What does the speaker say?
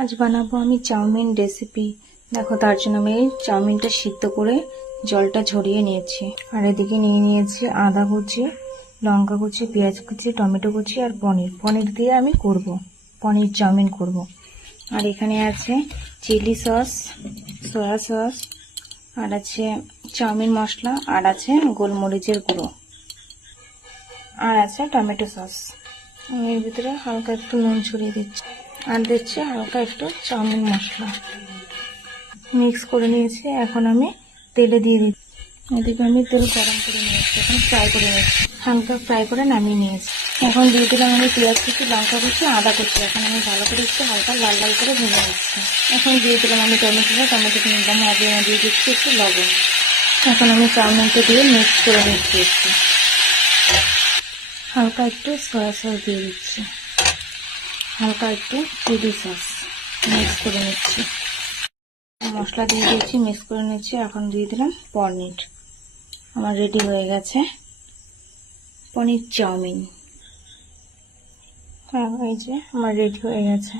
আজ বানাবো আমি চাউমিন রেসিপি। দেখো, তার জন্য আমি চাউমিনটা সিদ্ধ করে জলটা ঝরিয়ে নিয়েছি। আর এদিকে নিয়ে নিয়েছি আদা কুচি, লঙ্কা কুচি, পেঁয়াজ কুচি, টমেটো কুচি আর পনির দিয়ে আমি করব, পনির চাউমিন করব। আর এখানে আছে চিলি সস, সয়া সস, আর আছে চাউমিন মশলা, আর আছে গোলমরিচের গুঁড়ো, আর আছে টমেটো সস। আমি এর ভিতরে হালকা একটু নুন ছড়িয়ে দিচ্ছি, আর দিচ্ছি হালকা একটু চাউমিন মশলা। মিক্স করে নিয়েছি, এখন আমি তেলে দিয়ে দিচ্ছি। এদিকে আমি তেল গরম করে নিয়েছি, এখন ফ্রাই করে নিয়েছি, হালকা ফ্রাই করে নামিয়ে নিয়েছি। এখন দিয়ে দিলাম আমি পেঁয়াজ কুচি, লঙ্কা কুচি, আদা কুচি। এখন আমি ভালো করে একটু হালকা লাল লাল করে ভেজে নিচ্ছি। এখন দিয়ে দিলাম আমি টমেটো নিলাম, দিয়ে দিচ্ছি একটু লবণ। এখন আমি চাউমিনটা দিয়ে মিক্স করে নিচ্ছি একটু, হালকা একটু সয়া সস দিয়ে দিচ্ছি, হালকা একটু চিলি সস, মিক্স করে নিচ্ছি। মশলা দিয়ে দিয়েছি, মিক্স করে নিচ্ছি। এখন দিয়ে দিলাম পনির। আমার রেডি হয়ে গেছে পনির চাউমিন। হ্যাঁ, এই যে আমার রেডি হয়ে গেছে।